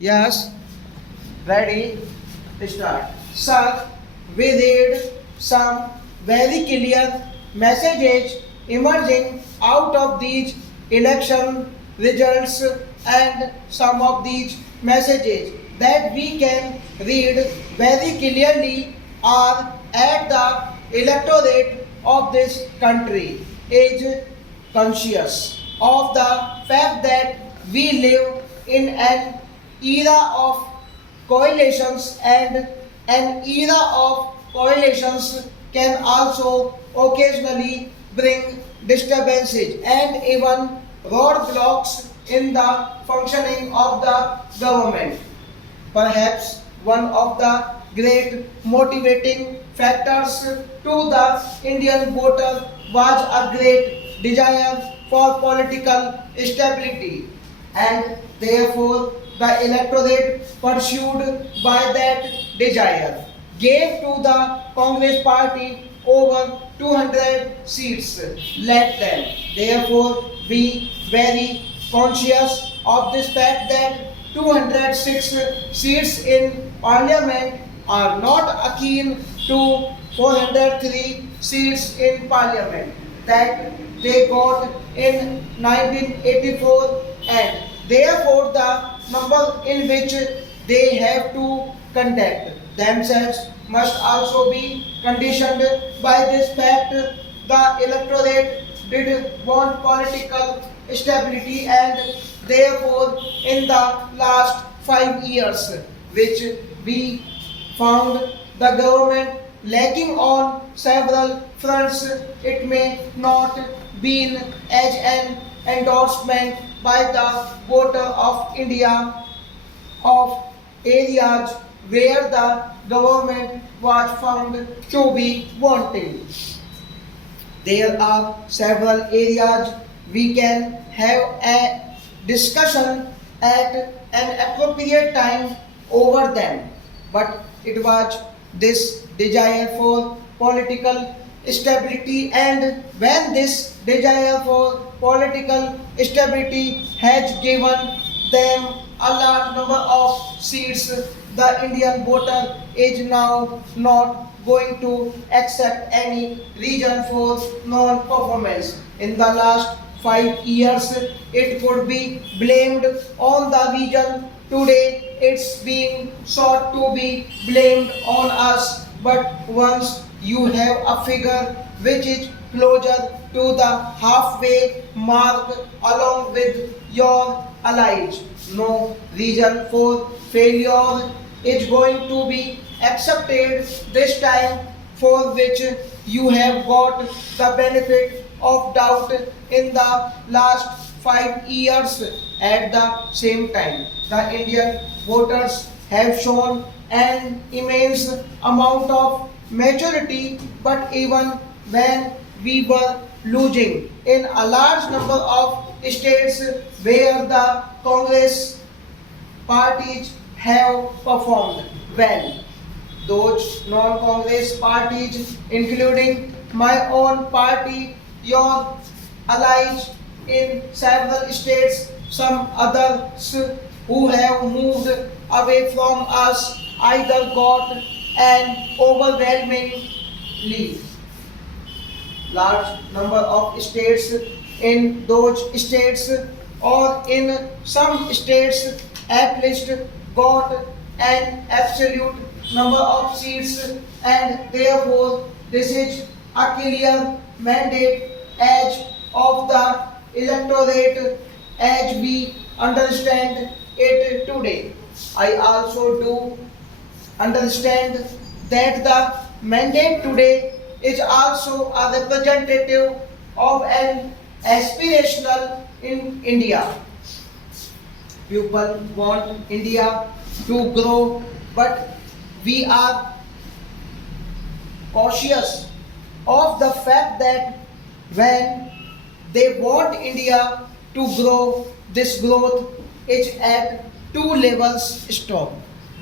Yes, ready, start. Sir, we read some very clear messages emerging out of these election results, and some of these messages that we can read very clearly are at the electorate of this country is conscious of the fact that we live in an era of coalitions, and an era of coalitions can also occasionally bring disturbances and even roadblocks in the functioning of the government. Perhaps one of the great motivating factors to the Indian voter was a great desire for political stability, and therefore the electorate pursued by that desire gave to the Congress party over 200 seats. Let them therefore be very conscious of this fact that 206 seats in parliament are not akin to 403 seats in parliament that they got in 1984, and therefore the number in which they have to conduct themselves must also be conditioned by this fact. The electorate did want political stability, and therefore in the last 5 years which we found the government lacking on several fronts, it may not been as an endorsement by the voter of India of areas where the government was found to be wanting. There are several areas we can have a discussion at an appropriate time over them, but it was this desire for political stability, and when this desire for political stability has given them a large number of seats, the Indian voter is now not going to accept any reason for non-performance. In the last 5 years, it could be blamed on the region. Today, it's being sought to be blamed on us. But once you have a figure which is closer to the halfway mark along with your allies, no reason for failure is going to be accepted this time, for which you have got the benefit of doubt in the last 5 years. At the same time, the Indian voters have shown an immense amount of maturity, but even when we were losing in a large number of states where the Congress parties have performed well, those non-Congress parties, including my own party, your allies in several states, some others who have moved away from us, either got an overwhelmingly large number of states. In those states, or in some states at least, got an absolute number of seats, and therefore this is a clear mandate as of the electorate as we understand it today. I also do understand that the mandate today is also a representative of an aspirational in India. People want India to grow, but we are cautious of the fact that when they want India to grow, this growth is at two levels strong.